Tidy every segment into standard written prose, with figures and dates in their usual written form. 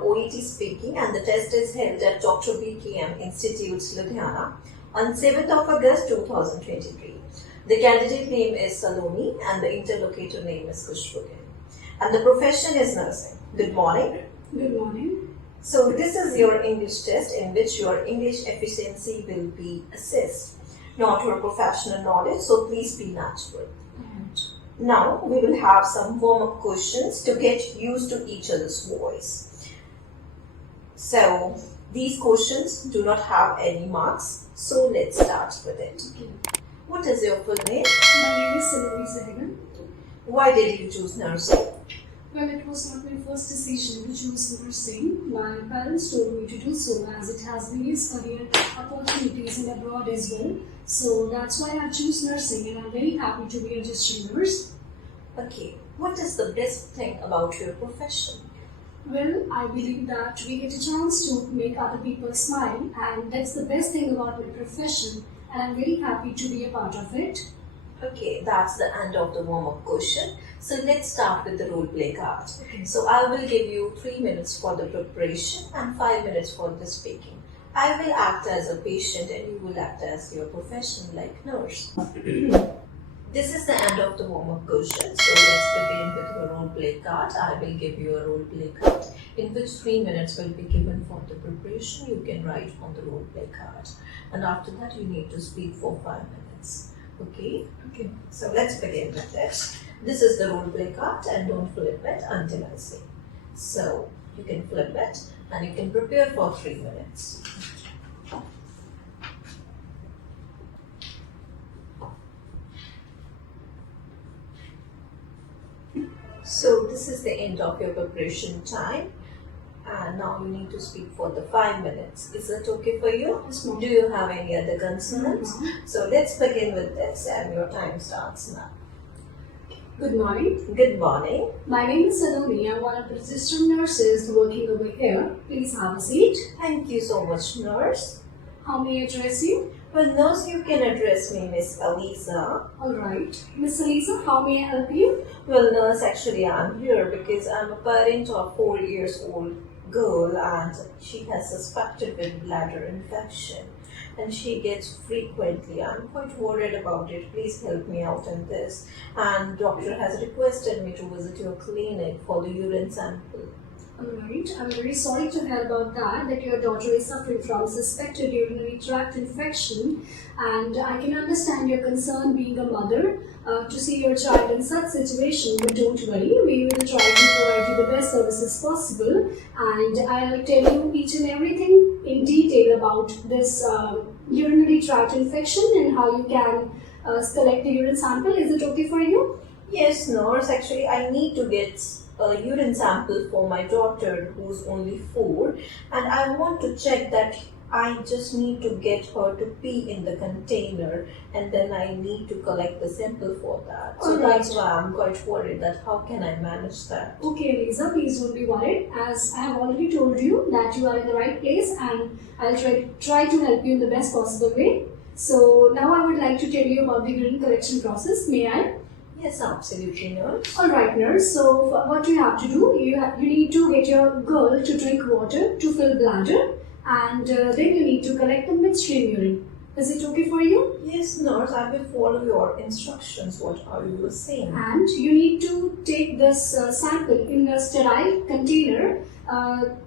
OET speaking, and the test is held at Dr. BKM Institutes, Ludhiana on 7th of August 2023. The candidate name is Saloni and the interlocutor name is Kushbukin. And the profession is nursing. Good morning. Good morning. So this is your English test in which your English efficiency will be assessed, not your professional knowledge, so please be natural. Now we will have some warm-up questions to get used to each other's voice. So these questions do not have any marks, so let's start with it. Okay. What is your full name? My name is Saloni Sehgal. Why did you choose nursing? Well, it was not my first decision to choose nursing. My parents told me to do so as it has various career opportunities in abroad as well. So that's why I choose nursing and I'm very happy to be a registered nurse. Okay, what is the best thing about your profession? Well, I believe that we get a chance to make other people smile and that's the best thing about my profession and I'm very happy to be a part of it. Okay, that's the end of the warm-up question. So let's start with the role play card. Okay. So I will give you 3 minutes for the preparation and 5 minutes for the speaking. I will act as a patient and you will act as your profession like nurse. This is the end of the warm-up question. So let's begin with your role play card. I will give you a role play card in which 3 minutes will be given for the preparation. You can write on the role play card. And after that you need to speak for 5 minutes. Okay? Okay. So let's begin with it. This is the role play card and don't flip it until I say. So you can flip it and you can prepare for 3 minutes. So this is the end of your preparation time. And now you need to speak for the 5 minutes. Is that okay for you? Yes, ma'am. Do you have any other concerns? No. So let's begin with this and your time starts now. Good morning. Good morning. My name is Saloni. I'm one of the registered nurses working over here. Please have a seat. Thank you so much, nurse. How may I address you? Well, nurse, you can address me, Miss Alisa. Alright. Miss Elisa, how may I help you? Well, nurse, actually I'm here because I'm a parent of 4 years old girl and she has suspected with bladder infection and she gets frequently. I'm quite worried about it. Please help me out in this. And doctor has requested me to visit your clinic for the urine sample. Alright. I'm very sorry to hear about that your daughter is suffering from suspected urinary tract infection, and I can understand your concern being a mother to see your child in such situation, but don't worry, we will try to provide you the best services possible, and I'll tell you each and everything in detail about this urinary tract infection and how you can collect the urine sample. Is it okay for you? Yes, nurse, actually I need to get a urine sample for my daughter who's only 4 and I want to check that I just need to get her to pee in the container and then I need to collect the sample for that. So Alright. that's why I'm quite worried that how can I manage that. Okay, Lisa, please don't be worried. As I have already told you that you are in the right place and I'll try to help you in the best possible way. So now I would like to tell you about the urine collection process. May I? Yes, absolutely, nurse. Alright, nurse. So what you have to do, you need to get your girl to drink water to fill bladder and then you need to collect the midstream urine. Is it okay for you? Yes, nurse, I will follow your instructions. What are you saying? And you need to take this sample in a sterile container.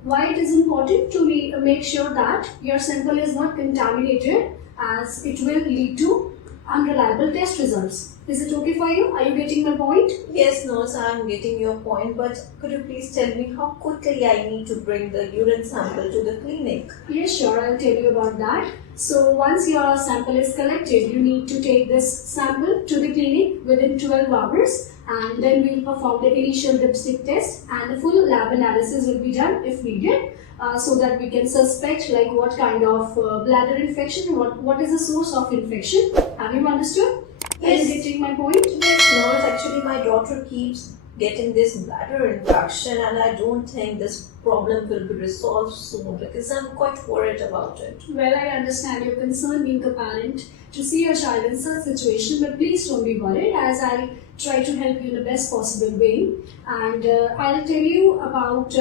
Why it is important to make sure that your sample is not contaminated as it will lead to unreliable test results. Is it okay for you? Are you getting my point? Yes, nurse, I am getting your point, but could you please tell me how quickly I need to bring the urine sample to the clinic? Yes, sure. I'll tell you about that. So once your sample is collected, you need to take this sample to the clinic within 12 hours and then we'll perform the initial dipstick test and the full lab analysis will be done if needed so that we can suspect like what kind of bladder infection, what is the source of infection. Have you understood? Yes. Are you getting my point? Yes, nurse, actually my daughter keeps getting this bladder infection and I don't think this problem will be resolved soon because I'm quite worried about it. Well, I understand your concern being a parent to see your child in such situation, but please don't be worried as I'll try to help you in the best possible way. And I'll tell you about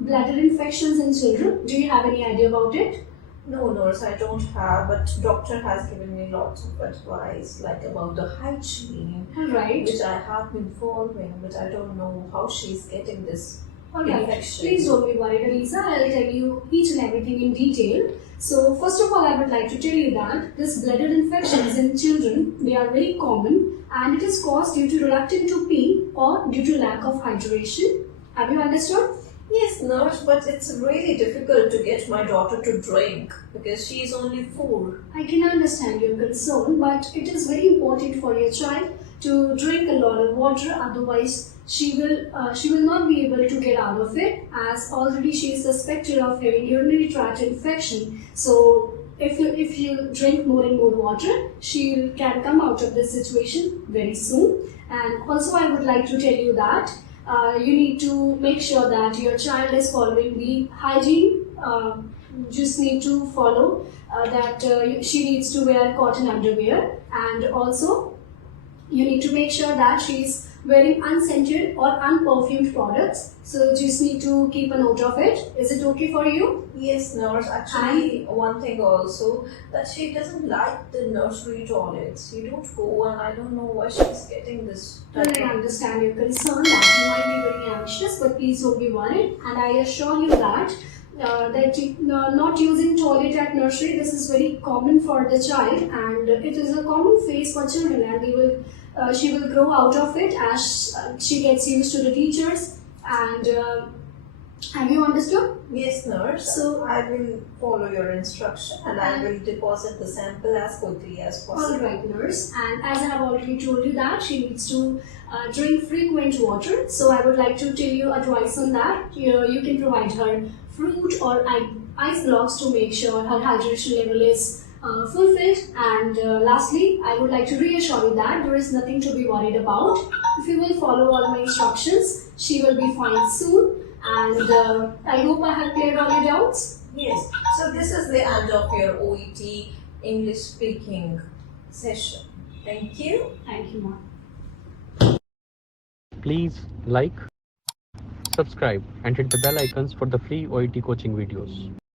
bladder infections in children. Do you have any idea about it? No, nurse, I don't have, but doctor has given me lots of advice, like about the hygiene, Alright. which I have been following, but I don't know how she's getting this Alright. infection. Please don't be worried, Elisa. I'll tell you each and everything in detail. So, first of all, I would like to tell you that this bladder infections in children, they are very common and it is caused due to reluctance to pee or due to lack of hydration. Have you understood? Yes, nurse, but it's really difficult to get my daughter to drink because she is only 4. I can understand your concern, but it is very important for your child to drink a lot of water. Otherwise, she will not be able to get out of it, as already she is suspected of having urinary tract infection. So, if you drink more and more water, she can come out of this situation very soon. And also, I would like to tell you that you need to make sure that your child is following the hygiene. Just need to follow that she needs to wear cotton underwear, and also you need to make sure that she is wearing unscented or unperfumed products. So just need to keep a note of it. Is it okay for you? Yes, nurse. Actually, one thing also, that she doesn't like the nursery toilets. You don't go, and I don't know why she's getting this. Well, I understand your concern that you might be very anxious, but please don't be worried. And I assure you that not using toilet at nursery, this is very common for the child, and it is a common phase for children, and she will grow out of it as she gets used to the teachers. And have you understood? Yes, nurse. So I will follow your instruction, and I will deposit the sample as quickly as possible. All right, nurse. And as I have already told you that she needs to drink frequent water. So I would like to tell you advice on that. You can provide her fruit or ice blocks to make sure her hydration level is fulfilled. And lastly, I would like to reassure you that there is nothing to be worried about. If you will follow all my instructions, she will be fine soon. And I hope I have cleared all your doubts. Yes. So this is the end of your OET English speaking session. Thank you. Thank you, ma'am. Please like, subscribe and hit the bell icons for the free OET coaching videos.